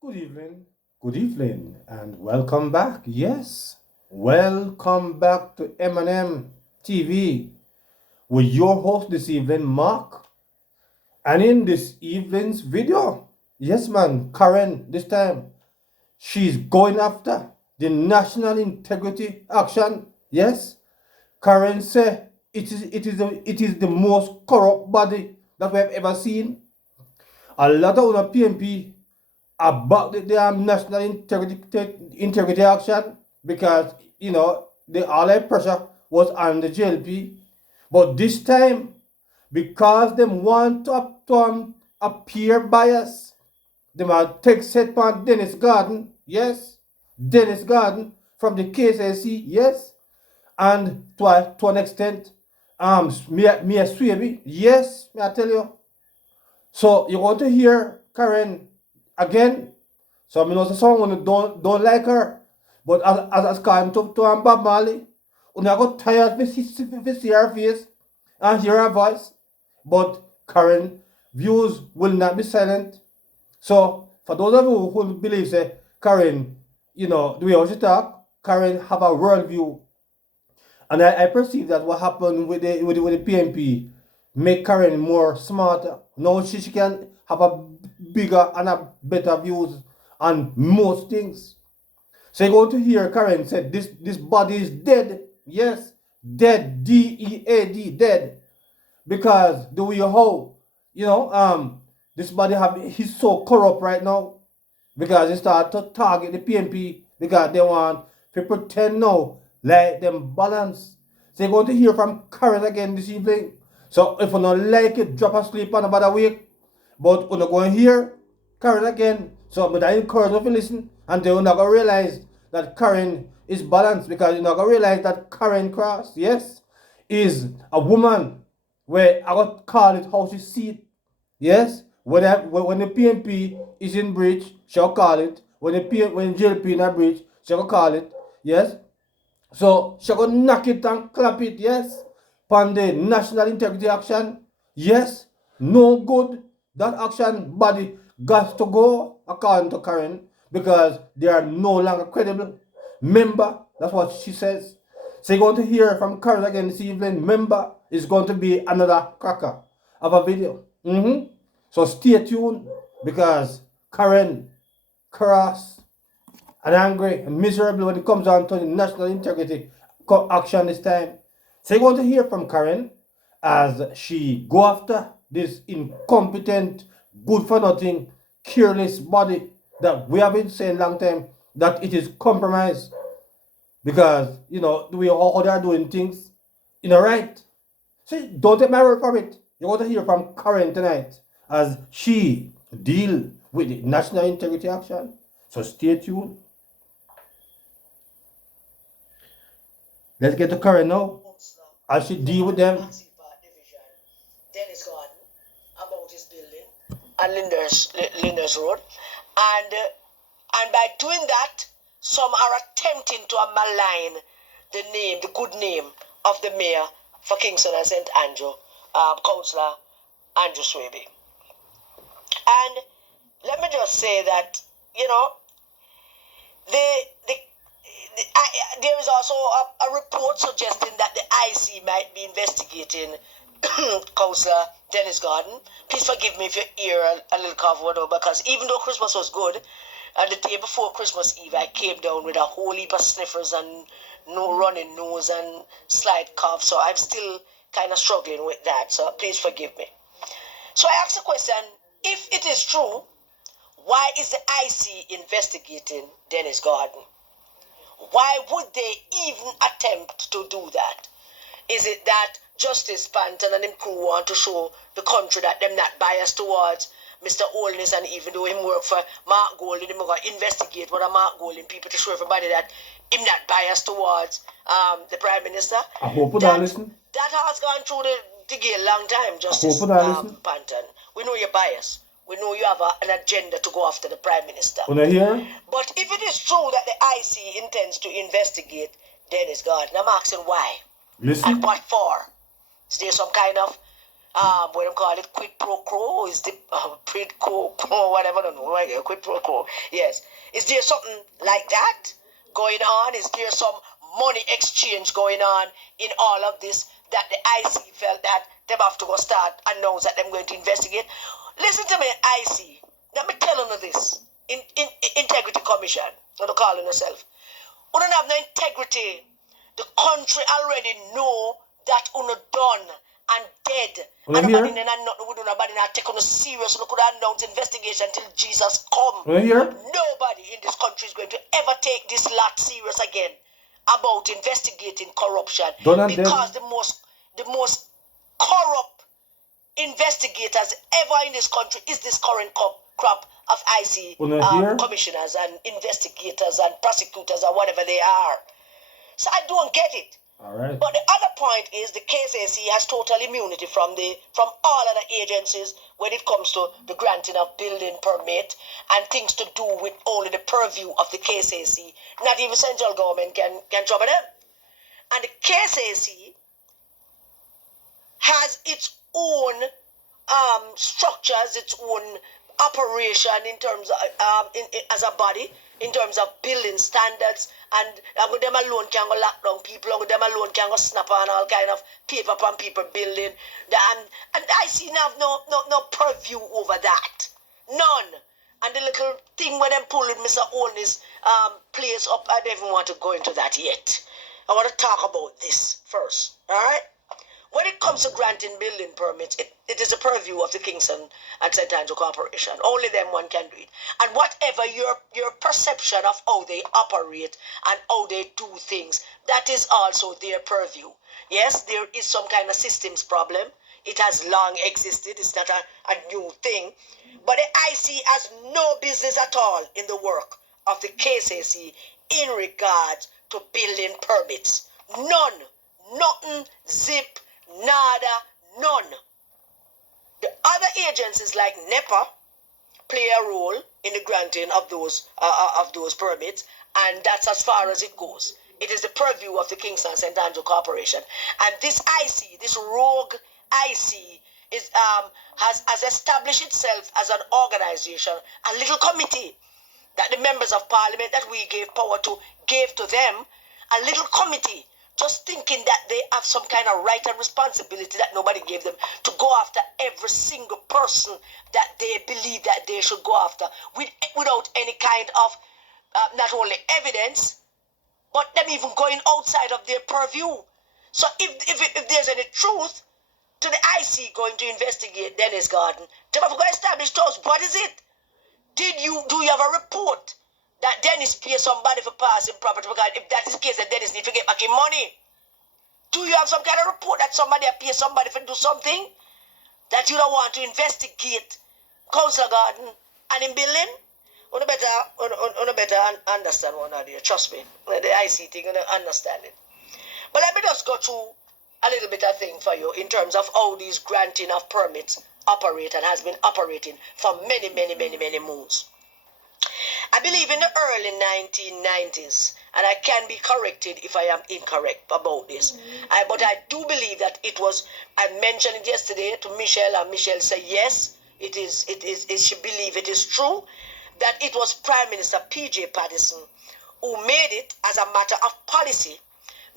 Good evening, and welcome back. Yes, welcome back to M&M TV with your host this evening, Mark. And in this evening's video, yes, man, Karen, this time she's going after the National Integrity Action. Yes, Karen said it is the most corrupt body that we have ever seen. A lot of other PMP about the national integrity action because the all that pressure was on the JLP, but this time because they want to appear biased, they might take set on Dennis Garden, yes, Dennis Garden from the KSSC, yes, and to an extent, Mia Swaby, yes, may I tell you. So you want to hear Karen again? So I know someone don't like her, but as come to Bob Marley, when I got tired of see her face and hear her voice, but Karen views will not be silent. So for those of you who believe say Karen, the way she talk, Karen have a worldview, and I perceive that what happened with the PNP make Karen more smarter. Now she can have a bigger and a better views on most things. So you're going to hear Karen said this body is dead. Yes, dead. DEAD, dead. Because the way how, this body he's so corrupt right now. Because he start to target the PNP because they want to pretend now like them balance. So you're going to hear from Karen again this evening. So if you don't like it, drop asleep on about a week. But you're not going to hear Karen again. So but I encourage you to listen and you're not going to realize that Karen is balanced because you're not going to realize that Karen Cross, yes, is a woman where I would call it how she see it. Yes, when the PNP is in breach, she'll call it. When JLP in a breach, she'll call it. Yes. So she'll go knock it and clap it. Yes. Upon the National Integrity Action. Yes. No good. That action body got to go according to Karen because they are no longer credible. Member, that's what she says. So you're going to hear from Karen again this evening. Member is going to be another cracker of a video. So stay tuned because Karen cross and angry and miserable when it comes down to the national integrity action this time. So you're going to hear from Karen as she go after this incompetent, good for nothing, careless body that we have been saying long time that it is compromised because the way how they are doing things, right. So don't take my word for it. You're going to hear from Karen tonight as she deal with the National Integrity Action. So stay tuned. Let's get to Karen now as she deal with them. Dennis Garden about his building and Linders Road, and by doing that, some are attempting to malign the good name of the mayor for Kingston and St. Andrew, Councillor Andrew Swaby. And let me just say that, there is also a report suggesting that the IC might be investigating Councillor Dennis Garden. Please forgive me if you hear a little cough or whatever, because even though Christmas was good, and the day before Christmas Eve, I came down with a whole heap of sniffers and no running nose and slight cough, so I'm still kind of struggling with that, so please forgive me. So I asked the question, if it is true, why is the IC investigating Dennis Garden? Why would they even attempt to do that? Is it that Justice Panton and him crew want to show the country that them not biased towards Mr. Holness, and even though him work for Mark Golding, him going to investigate what a Mark Golding people to show everybody that him not biased towards the Prime Minister? I hope you don't listen. That has gone through the gate long time, Justice Panton. We know you're biased. We know you have an agenda to go after the Prime Minister. But if it is true that the IC intends to investigate Dennis Garden, I'm asking why. Listen. And what for? Is there some kind of what do call it, quid pro quo, is the quid pro quo, whatever, I don't know, quid pro quo, yes. Is there something like that going on? Is there some money exchange going on in all of this that the IC felt that they have to go start announce that they're going to investigate? Listen to me, IC. Let me tell you this. Integrity Commission, what you calling yourself. You don't have no integrity. The country already know that you done and dead. Well, and here? nobody nobody not take on serious. You could announce investigation until Jesus come. Well, here? Nobody in this country is going to ever take this lot serious again about investigating corruption. Because the most corrupt investigators ever in this country is this current crop of IC commissioners and investigators and prosecutors or whatever they are. So I don't get it. All right. But the other point is the KCC has total immunity from all other agencies when it comes to the granting of building permit and things to do with only the purview of the KCC. Not even central government can trouble them. And the KCC has its own structures, its own operation in terms of as a body, in terms of building standards, and them alone can go lock down people, them alone can go snap on all kind of paper from people building. And I see now no purview over that. None. And the little thing when them pulling Mr. Olney's place up, I don't even want to go into that yet. I want to talk about this first. Alright? When it comes to granting building permits, it is a purview of the Kingston and St. Andrew Corporation. Only them one can do it. And whatever your perception of how they operate and how they do things, that is also their purview. Yes, there is some kind of systems problem. It has long existed. It's not a new thing. But the IC has no business at all in the work of the KCC in regards to building permits. None. Nothing. Zip. Nada, none. The other agencies like NEPA play a role in the granting of those permits, and that's as far as it goes. It is the purview of the Kingston St. Andrew Corporation. And this IC, this rogue IC, has established itself as an organization, a little committee that the members of parliament that we gave power to gave to them, a little committee, just thinking that they have some kind of right and responsibility that nobody gave them to go after every single person that they believe that they should go after without any kind of not only evidence, but them even going outside of their purview. So if there's any truth to the IC going to investigate Dennis Garden, they have to establish to us, what is it? Do you have a report that Dennis pays somebody for passing property? Because if that is the case, then Dennis needs to get back his money. Do you have some kind of report that somebody pays somebody for do something that you don't want to investigate Council Garden and in building? You better understand one idea. Trust me. The IC thing, you understand it. But let me just go through a little bit of thing for you in terms of how these granting of permits operate and has been operating for many, many, many, many moons. I believe in the early 1990s, and I can be corrected if I am incorrect about this, but I do believe that it was, I mentioned it yesterday to Michelle, and Michelle said yes, she believe it is true, that it was Prime Minister P.J. Patterson who made it as a matter of policy,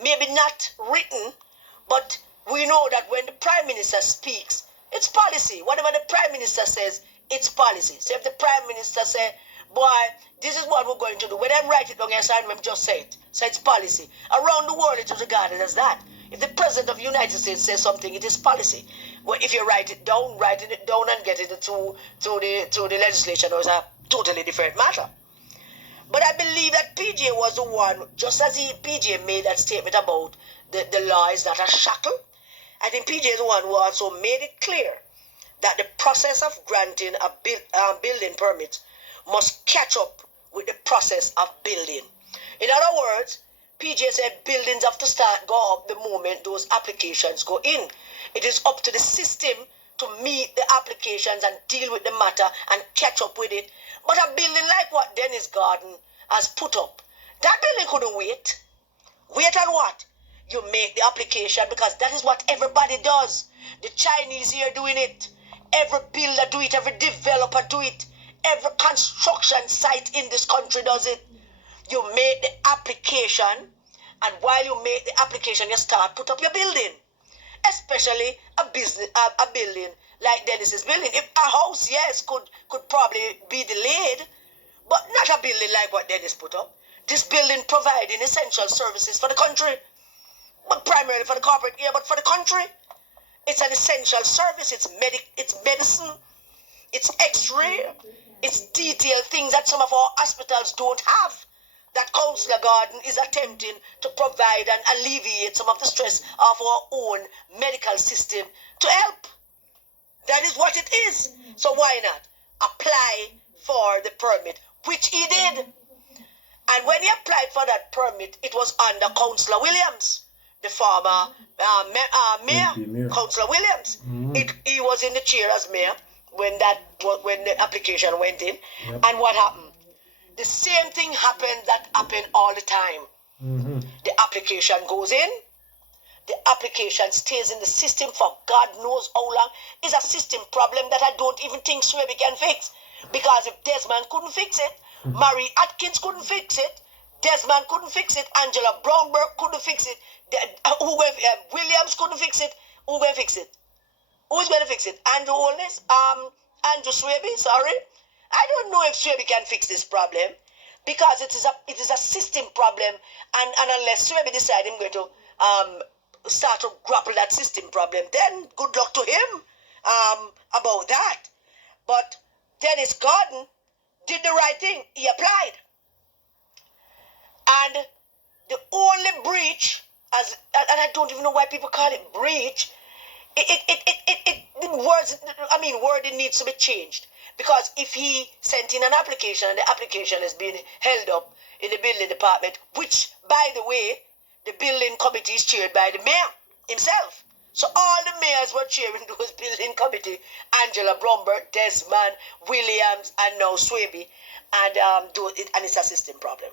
maybe not written, but we know that when the Prime Minister speaks, it's policy. Whatever the Prime Minister says, it's policy. So if the Prime Minister say, boy, this is what we're going to do, when I write it down and sign them, just say it. So it's policy. Around the world, it is regarded as that. If the President of the United States says something, it is policy. Well, if you write it down and get it through the legislation, it's a totally different matter. But I believe that PJ was the one, just as PJ made that statement about the law is not a shackle, I think PJ is the one who also made it clear that the process of granting a building permit must catch up with the process of building. In other words, PJ said buildings have to go up the moment those applications go in. It is up to the system to meet the applications and deal with the matter and catch up with it. But a building like what Dennis Garden has put up, that building couldn't wait. Wait on what? You make the application because that is what everybody does. The Chinese here doing it. Every builder do it. Every developer do it. Every construction site in this country does it. You make the application, and while you make the application, you start put up your building. Especially a building like Dennis's building. If a house, yes, could probably be delayed, but not a building like what Dennis put up. This building providing essential services for the country, but primarily for the corporate here, but for the country. It's an essential service. It's medicine. It's X-ray. It's detailed things that some of our hospitals don't have. That Counselor Garden is attempting to provide and alleviate some of the stress of our own medical system to help. That is what it is. So why not apply for the permit, which he did. And when he applied for that permit, it was under Councillor Williams, the former mayor, Councillor Williams. He was in the chair as mayor when the application went in. Yep. And what happened? The same thing happened all the time. The application goes in. The application stays in the system for God knows how long. It's a system problem that I don't even think Swaby can fix. Because if Desmond couldn't fix it, Mary Atkins couldn't fix it, Desmond couldn't fix it, Angela Brownberg couldn't fix it, Williams couldn't fix it, who will fix it? Who's going to fix it? Andrew Holness? Andrew Swaby, sorry. I don't know if Swaby can fix this problem because it is a system problem, and unless Swaby decides I'm going to start to grapple that system problem, then good luck to him about that. But Dennis Gordon did the right thing. He applied. And the only breach, and I don't even know why people call it breach, wording needs to be changed. Because if he sent in an application and the application has been held up in the building department, which, by the way, the building committee is chaired by the mayor himself. So all the mayors were chairing those building committee, Angela Bromberg, Desmond, Williams, and now Swaby, and it's a system problem.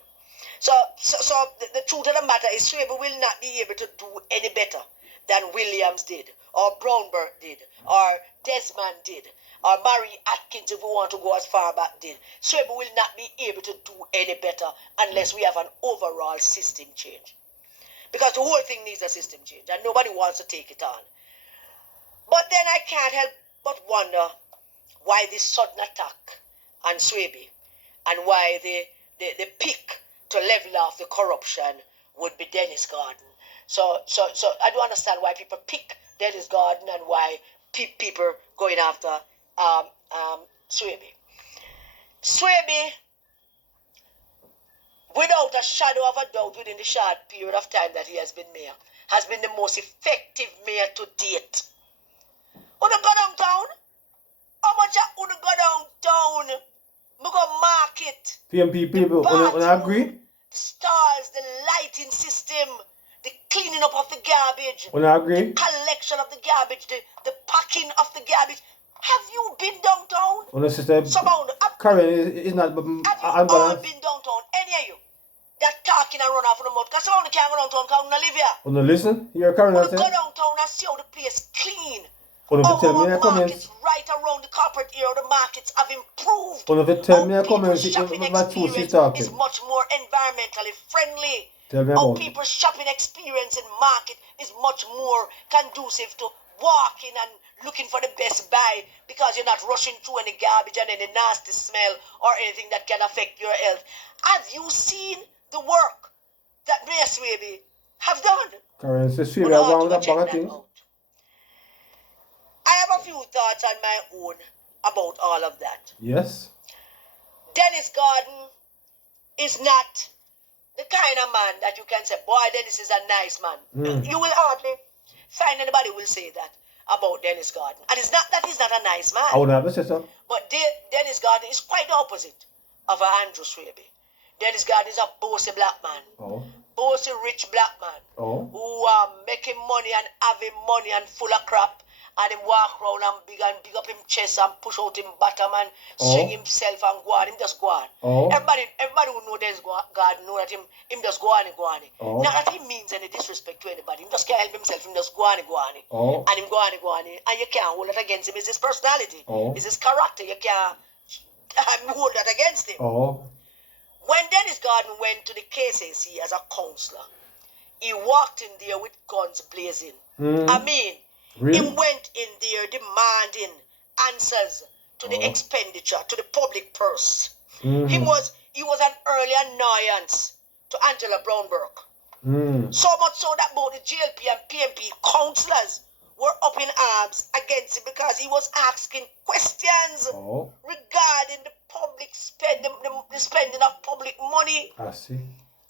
So the truth of the matter is Swaby will not be able to do any better than Williams did, or Brownberg did, or Desmond did, or Mary Atkins, if we want to go as far back, did. Swaby will not be able to do any better unless we have an overall system change. Because the whole thing needs a system change, and nobody wants to take it on. But then I can't help but wonder why this sudden attack on Swaby, and why the pick to level off the corruption would be Dennis Gordon. So I don't understand why people pick Dennis Gordon and why people going after Swaby. Swaby, without a shadow of a doubt, within the short period of time that he has been mayor, has been the most effective mayor to date. Wanna go downtown? How much wanna go downtown? We go market. PMP people, wanna agree? The stars, the lighting system, the cleaning up of the garbage. Wanna agree? The collection of the garbage, the packing of the garbage. Have you been downtown? Wanna sister, Karen is not unbalanced. Have you all been downtown? Any of you? That talking and run off of the mouth. Because some of them can't go downtown because they live here. Wanna listen? You're Karen. Wanna go downtown and see how the place clean. Wanna tell me the markets right around the corporate area, the markets have improved. Wanna tell me a comment? Shopping experience is much more environmentally friendly. Tell me about people's shopping experience in market is much more conducive to walking and looking for the best buy because you're not rushing through any garbage and any nasty smell or anything that can affect your health. Have you seen the work that Mayor Swaby have done? Karen says Swaby have one of the things. I have a few thoughts on my own about all of that. Yes. Dennis Gordon is not the kind of man that you can say, boy, Dennis is a nice man. You will hardly find anybody who will say that about Dennis Gordon. And it's not that he's not a nice man. I would never say so. But Dennis Gordon is quite the opposite of Andrew Swaby. Dennis Gordon is a bossy black man. Oh. Bossy rich black man. Oh. Who are making money and having money and full of crap. And him walk around and big up him chest and push out him bottom and swing himself and go on. Him just go on. Oh. Everybody who know Dennis Garden know that him just go on. Oh. Not that he means any disrespect to anybody. Him just can't help himself. Him just go on. Oh. And him go on. And you can't hold that against him. It's his personality. Oh. It's his character. You can't hold that against him. Oh. When Dennis Garden went to the KCC as a councillor, he walked in there with guns blazing. I mean, Really? he went in there demanding answers to the expenditure, to the public purse. He was an early annoyance to Angela Brownberg. So much so that both the GLP and PMP councillors were up in arms against him because he was asking questions regarding the public the spending of public money. I see.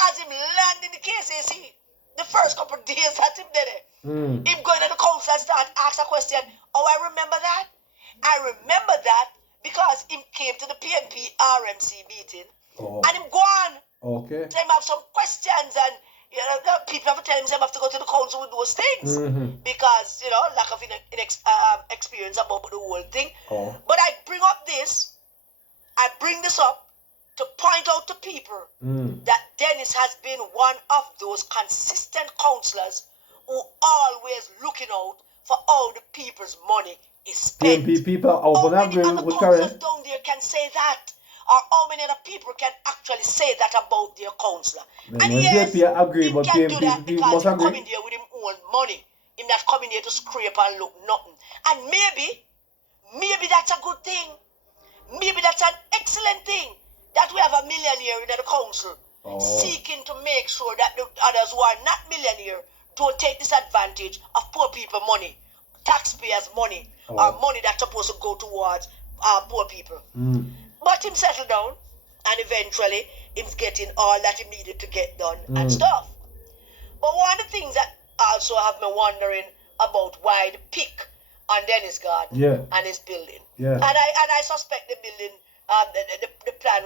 As him land in the KCC, the first couple of days that him did it. Him going to the council and start ask a question. Oh, I remember that. I remember that because him came to the PNP RMC meeting and him gone. Okay. So him have some questions and people have to tell him they have to go to the council with those things because lack of experience about the whole thing. But I bring this up to point out to people that Dennis has been one of those consistent councillors who always looking out for how the people's money is spent. PNP people open how up many other with councillors Karen. down there can say that? Or how many other people can actually say that about their councillor? And yes, JP agree, he but can do PNP that people because must he's agree. coming there with him own money. Him not coming here to scrape and look nothing. And maybe that's a good thing. Maybe that's an excellent thing that we have a millionaire in the council seeking to make sure that the others who are not millionaire don't take disadvantage of poor people money, taxpayers money, or money that's supposed to go towards poor people. But him settle down and eventually him's getting all that he needed to get done and stuff. But one of the things that also have me wondering about why the pick on Dennis Garden and his building. And I suspect the building the plan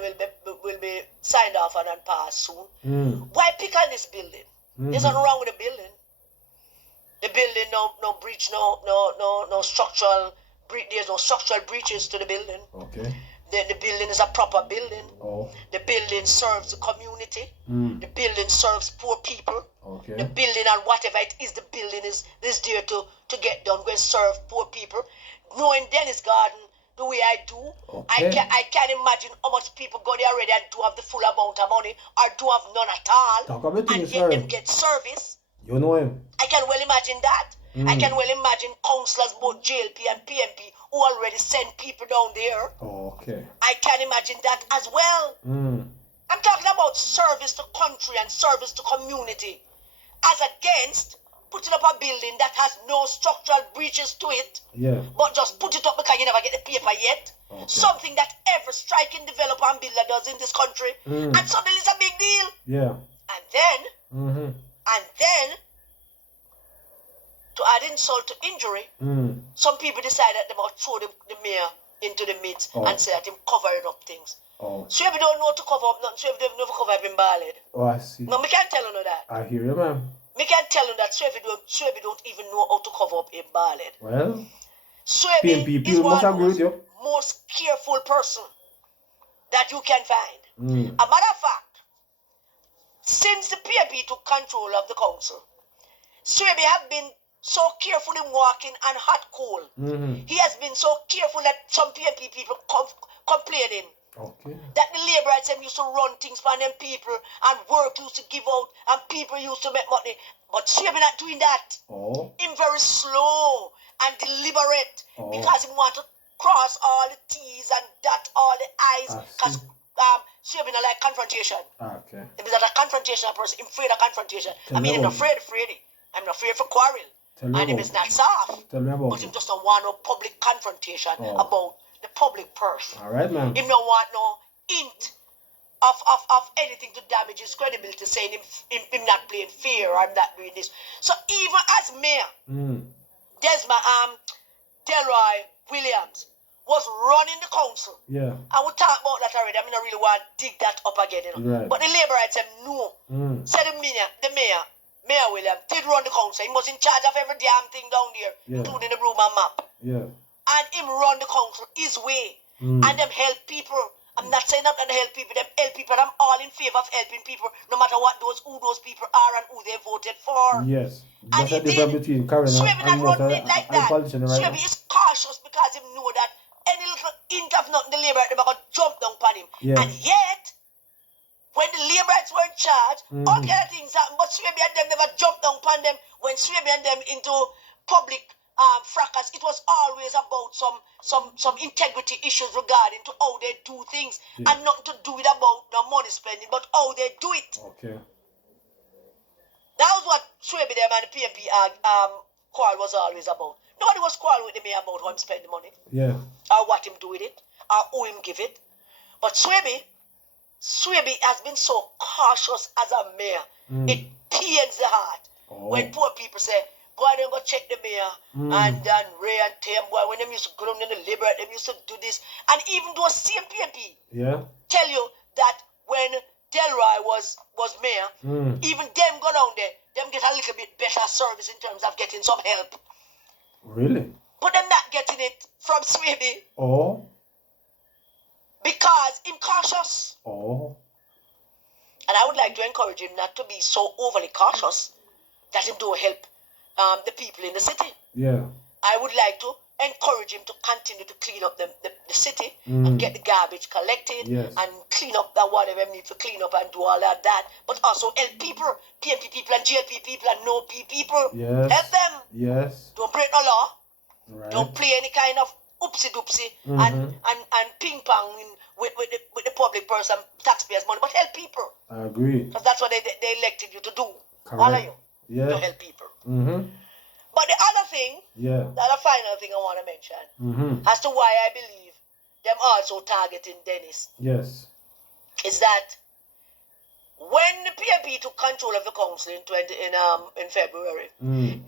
will be signed off and passed soon. Why pick on this building? There's nothing wrong with the building. The building no breach, no structural breach. There's no structural breaches to the building. Okay. The building is a proper building. Oh. The building serves the community. The building serves poor people. Okay. The building and whatever it is, the building is there to get done, going to serve poor people. Knowing Dennis Garden the way I do, I can't imagine how much people go there already and do have the full amount of money or do have none at all. Talk about and things, yet them get service. You know him. I can well imagine that. I can well imagine councillors, both JLP and PNP, who already send people down there. Okay. I can imagine that as well. I'm talking about service to country and service to community, as against putting up a building that has no structural breaches to it, but just put it up because you never get the paper yet. Something that every striking developer and builder does in this country, and suddenly it's a big deal. And then, to add insult to injury, some people decided they might throw the mayor into the midst and say that him covering up things. So if you don't know how to cover up nothing, so if you don't know how to cover up in ballad. I see. No, me can't tell you that. I hear you, man. Me can't tell you that so if you don't even know how to cover up a ballad. Well, PNP is one of the most careful person that you can find. A matter of fact, since the PNP took control of the council, Swebe have been so careful in walking on hot coal. He has been so careful that some PNP people complaining that the labourers used to run things for them people and work used to give out and people used to make money. But Swebe not doing that. Him very slow and deliberate because he want to cross all the T's and dot all the I's because Swebe not like confrontation. He's not a confrontational person. He's afraid of confrontation. I'm not afraid. I'm not afraid for quarrel. And him is not soft. But him just don't want no public confrontation about the public purse. All right, man. Him don't want no hint of anything to damage his credibility, saying him not playing fair or I'm not doing this. So even as mayor, Delroy Williams was running the council. And we talk about that already. I mean, I really want to dig that up again, But the Labourites said no. Said the Mayor Williams did run the council. He was in charge of every damn thing down there, including the room and map. And him run the council his way. And them help people I'm not saying I'm gonna help people. Them help people. I'm all in favor of helping people, no matter who those people are and who they voted for. Yes. And That's he the difference did. between Karen Swebe and not most running it like and that. politicians right Swebe now. is cautious because he know that any little hint of nothing, the Labour they're gonna jump down upon him. Yeah. And yet, when the Labourites were in charge, all kind of things happen. But Swebe and them never jumped down upon them. When Swebe and them into public fracas, it was always about some integrity issues regarding to how they do things, and not to do it about the money spending, but how they do it. Okay. That was what Swebe them and the PMP quarrel was always about. Nobody was quarreling with the mayor about how him spend the money, Yeah. or what him do with it, or who him give it. But Swebe has been so cautious as a mayor. It pains the heart when poor people say, go out and go check the mayor and Ray and Tim, boy, when them used to go down in the Liberate, them used to do this. And even those same PMP tell you that when Delroy was mayor, even them go down there, them get a little bit better service in terms of getting some help. Really? But them not getting it from Swebe Oh. because him cautious. Oh. And I would like to encourage him not to be so overly cautious that him don't help the people in the city. Yeah. I would like to encourage him to continue to clean up the city and get the garbage collected and clean up that whatever he needs to clean up and do all of that. But also help people, PMP people and GLP people and no P people. Yes. Help them. Yes. Don't break no law. Right. Don't play any kind of oopsie-doopsie and ping-pong with the public person, taxpayers' money. But help people. I agree. Because that's what they elected you to do. Correct. All of you. Yeah. To help people. Mm-hmm. But the other thing, Yeah. the other final thing I want to mention, as to why I believe them also targeting Dennis, Yes. is that when the PMP took control of the council in February,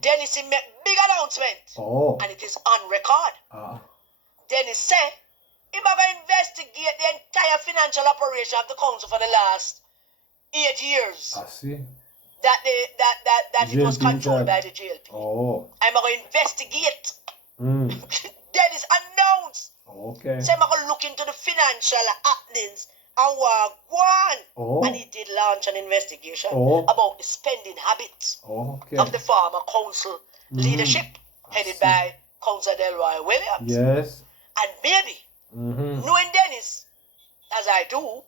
Dennis made big announcement, and it is on record. Dennis said he going to investigate the entire financial operation of the council for the last 8 years. I see. That it was controlled by the GLP. Oh. I'm going to investigate. Dennis announced. Okay. So I'm going to look into the financial happenings and what one. And he did launch an investigation about the spending habits of the farmer council leadership headed by Councillor Delroy Williams. Yes. And maybe, knowing Dennis, as I do,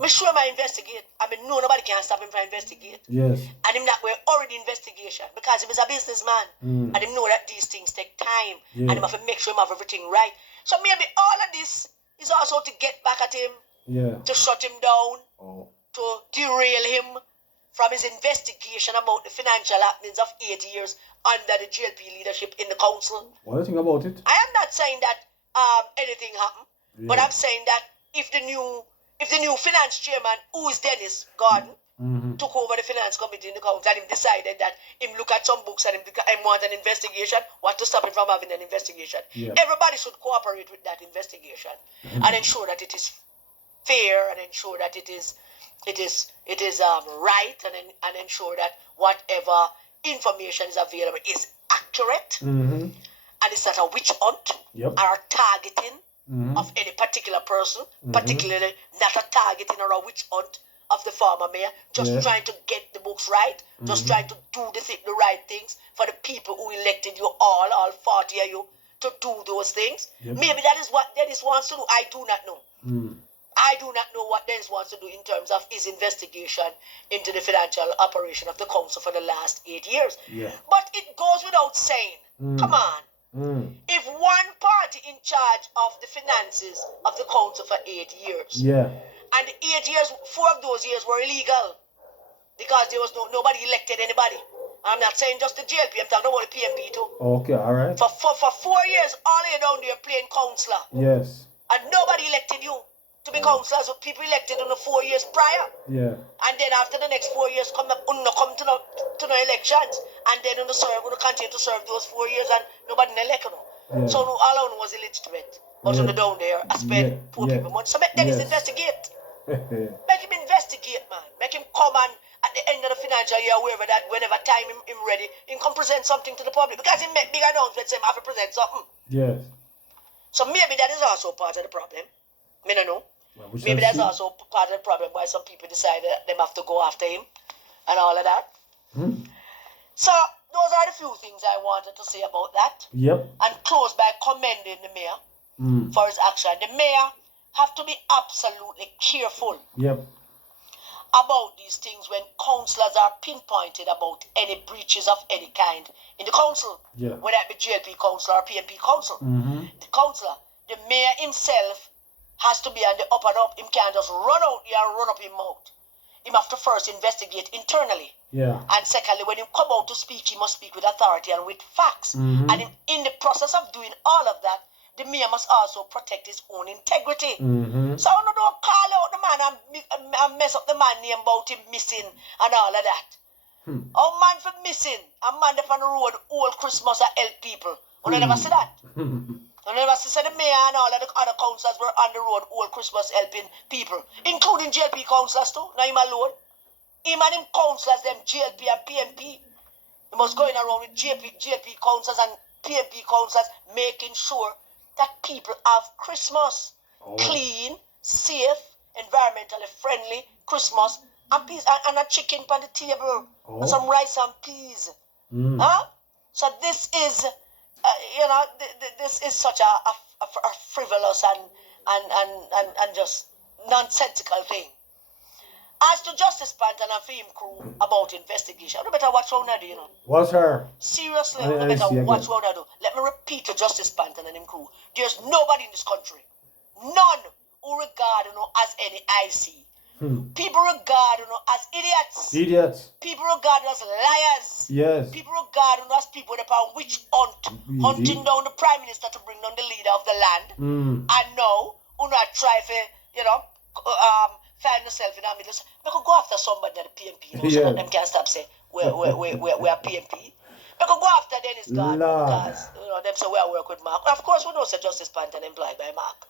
I'm sure I investigate. I mean, no, nobody can stop him from investigate. Yes. And him not already investigation because he is a businessman. And him know that these things take time. And him have to make sure him have everything right. So maybe all of this is also to get back at him. Yeah. To shut him down. To derail him from his investigation about the financial happenings of 8 years under the GLP leadership in the council. What do you think about it? I am not saying that anything happened. But I'm saying that if the new finance chairman, who is Dennis Gordon, took over the finance committee in the council and him decided that him look at some books and him want an investigation, what to stop him from having an investigation. Everybody should cooperate with that investigation and ensure that it is fair and ensure that it is right and ensure that whatever information is available is accurate and it's not a witch hunt or a targeting of any particular person, particularly not a targeting or a witch hunt of the former mayor, just trying to get the books right, just trying to do the right things for the people who elected you all 40 of you to do those things. Maybe that is what Dennis wants to do. I do not know. I do not know what Dennis wants to do in terms of his investigation into the financial operation of the council for the last 8 years. But it goes without saying, come on, if one party in charge of the finances of the council for 8 years, and 8 years, 4 of those years were illegal because there was nobody elected anybody. I'm not saying just the JLP, I'm talking about the PMP too. Okay, all right. For 4 years, all you down there playing councillor. Yes. And nobody elected you to be councillors. People elected on the 4 years prior. Yeah. And then after the next 4 years, come to no elections, and then continue to serve those 4 years, and nobody elected them. So all of them was illegitimate. But on the down there, I spent poor people money. So make Dennis investigate. Make him investigate, man. Make him come and at the end of the financial year, whenever time him ready, he can present something to the public. Because he make big announcements, he have to present something. Yes. So maybe that is also part of the problem. Me no know. Well, we shall Maybe that's see. also part of the problem why some people decided that they have to go after him and all of that. So those are the few things I wanted to say about that. Yep. And close by commending the mayor for his action. The mayor have to be absolutely careful Yep. about these things when councillors are pinpointed about any breaches of any kind in the council. Yeah. Whether it be JLP council or PNP council. The councillor, the mayor himself has to be on the up and up. Him can't just run out here and run up him mouth. Him have to first investigate internally. Yeah. And secondly, when he come out to speak, he must speak with authority and with facts. And in the process of doing all of that, the mayor must also protect his own integrity. So I don't call out the man and mess up the man name about him missing and all of that. Oh man for missing, a man up on the road all Christmas and help people. You never see that? You never see the mayor and all of the other councillors were on the road all Christmas helping people, including JLP councillors too, not him alone. Him and him councillors, them JLP and PNP, he was going around with JLP councillors and PNP councillors making sure that people have Christmas. Clean, safe, environmentally friendly Christmas and peas and a chicken on the table and some rice and peas. Huh? So this is, this is such a frivolous and just nonsensical thing. As to Justice Panton and Fame Crew about investigation, you better watch what I do, you know. What's her? Seriously, you better watch what I do. Let me repeat to Justice Panton and him crew. There's nobody in this country, none who regard as any IC. People regard as idiots. People regard as liars. Yes. People regard as people that are witch hunting down the Prime Minister to bring down the leader of the land. And now, try to, find yourself in the middle. We could go after somebody at the PNP, so that them can stop say we are PNP. We could go after Dennis Gardner because them say we are work with Mark. Of course, we know say Justice Panton employed by Mark.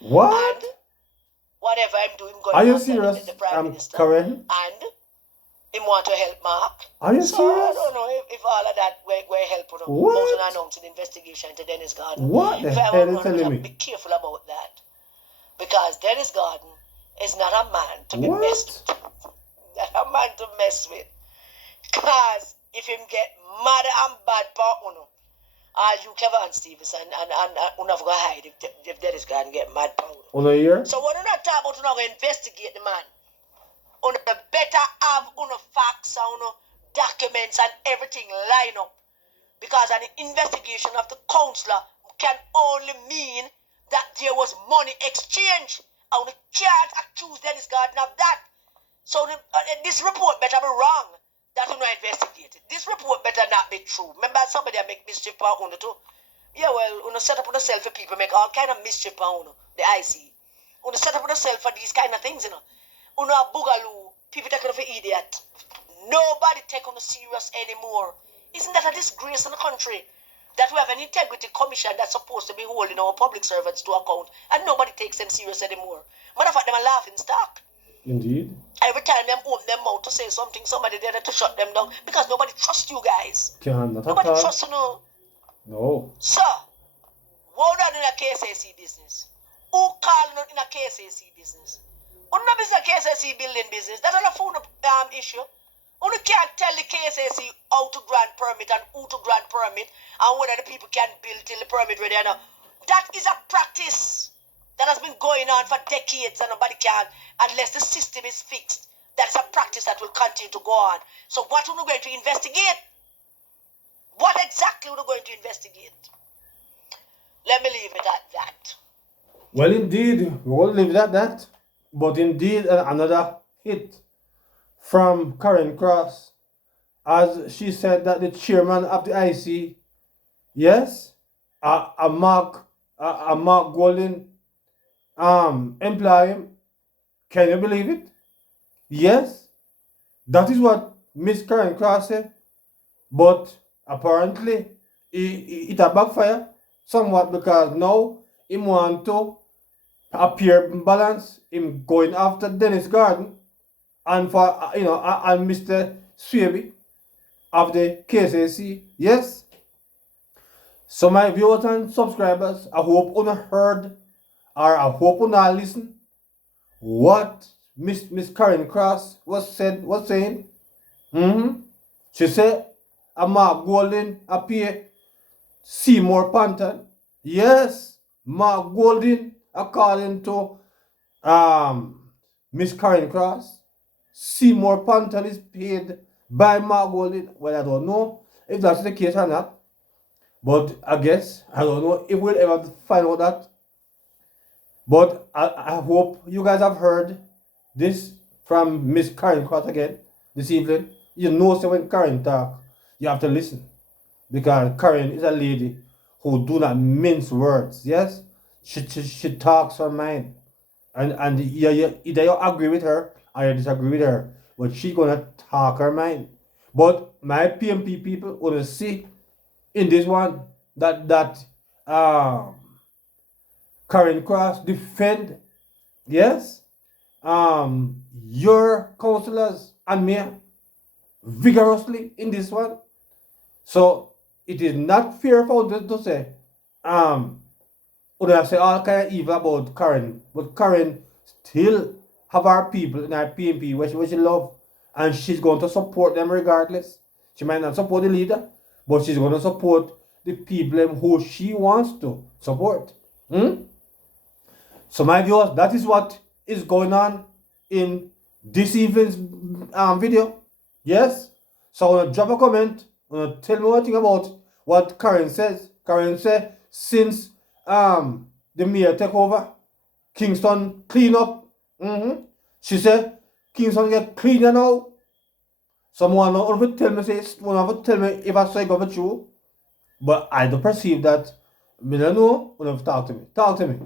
What? And whatever I'm doing, going are you after serious? the Prime Minister. Correct. And him want to help Mark. Are you so serious? I don't know if all of that will help. What? Most announcing investigation to Dennis Gardner. What the hell are you telling me? Be careful about that because Dennis Gardner is not a man to be messed with. Not a man to mess with. Because if him get mad and bad for you Kevin Stevenson and have to hide if Dennis Gardner get mad for here? So when you not talk about going to investigate the man, you better have facts and documents and everything line up. Because an investigation of the councillor can only mean that there was money exchange. And we can't accuse Dennis Gardner of that. So this report better be wrong that we not investigated. This report better not be true. Remember somebody that make mischief for Uno too? Yeah, well, Uno set up on yourself for people make all kind of mischief for Uno, the IC. Uno set up on yourself for these kind of things, Uno a boogaloo, people take it for idiot. Nobody take on serious anymore. Isn't that a disgrace in the country? That we have an integrity commission that's supposed to be holding our public servants to account, and nobody takes them serious anymore. Matter of fact, them are laughing stock. Indeed. Every time them open them mouth to say something, somebody there to shut them down because nobody trusts you guys. Nobody trusts you. No. So, what done in a KSAC business? Who calling in a KSAC business? Who not business a KSAC building business? That's a phone issue. You can't tell the KSAC how to grant permit and who to grant permit and whether the people can build till the permit ready or not. That is a practice that has been going on for decades and nobody can unless the system is fixed. That is a practice that will continue to go on. So what are we going to investigate? What exactly are we going to investigate? Let me leave it at that. Well, indeed, we will leave it at that. But indeed, another hit from Karen Cross, as she said that the chairman of the IC, yes, a Mark Golden employee. Can you believe it? Yes, that is what Miss Karen Cross said. But apparently, it a backfire somewhat because now he want to appear balanced. Him going after Dennis Gardner and for and Mr. Swaby of the KSAC. Yes. So my viewers and subscribers, I hope you heard or I hope you not listen what Miss Karen Cross was saying. She said, "I'm Mark Golden appear Seymour Panton." Yes, Mark Golden, according to Miss Karen Cross, Seymour Panton is paid by Mark Golden. Well, I don't know if that's the case or not, but I guess I don't know if we'll ever find out that. But I hope you guys have heard this from Miss Karen Cross again this evening. You know, so when Karen talk, you have to listen, because Karen is a lady who do not mince words. Yes, she talks her mind, and either you agree with her or you disagree with her, but she gonna talk her mind. But my PMP people wanna see in this one that Karen Cross defend, yes, your counselors and me vigorously in this one. So it is not fair for them to say, would I say all kind of evil about Karen, but Karen still have our people in our PMP which she love, and she's going to support them regardless. She might not support the leader, but she's going to support the people who she wants to support. So my viewers, that is what is going on in this evening's video. Yes. So I want to drop a comment. I want to tell me what you think about what Karen says. Karen said since the mayor take over, Kingston clean up. She said Kingston get cleaner now. Someone will tell me if I say go true, but I don't perceive that. I don't know. When you talk to me, talk to me.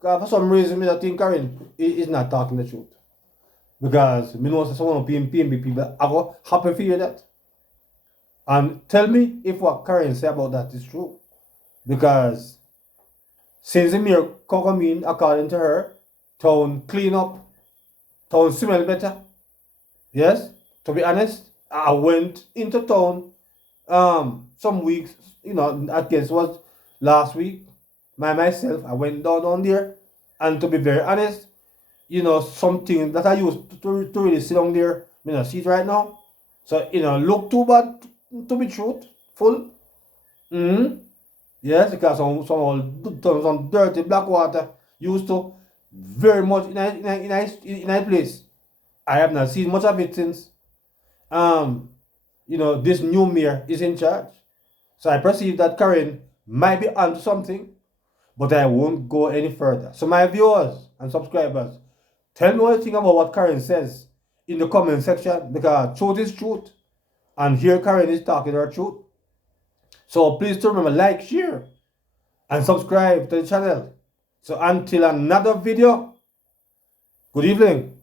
Because for some reason, I think Karen is not talking the truth. Because I know someone of PMP people are go happy for you that. And tell me if what Karen say about that is true. Because since the mayor come in, according to her, town clean up, town smell better. Yes, to be honest, I went into town some weeks, I guess it was last week. Myself, I went down there, and to be very honest, something that I used to really sit down there, see it right now. So, look too bad to be truthful. Yes, because some dirty black water used to very much in a place. I have not seen much of it since this new mayor is in charge. So I perceive that Karen might be onto something, but I won't go any further. So my viewers and subscribers, tell me what you think about what Karen says in the comment section, because truth is truth. And here Karen is talking her truth. So please do remember, like, share, and subscribe to the channel. So until another video, good evening.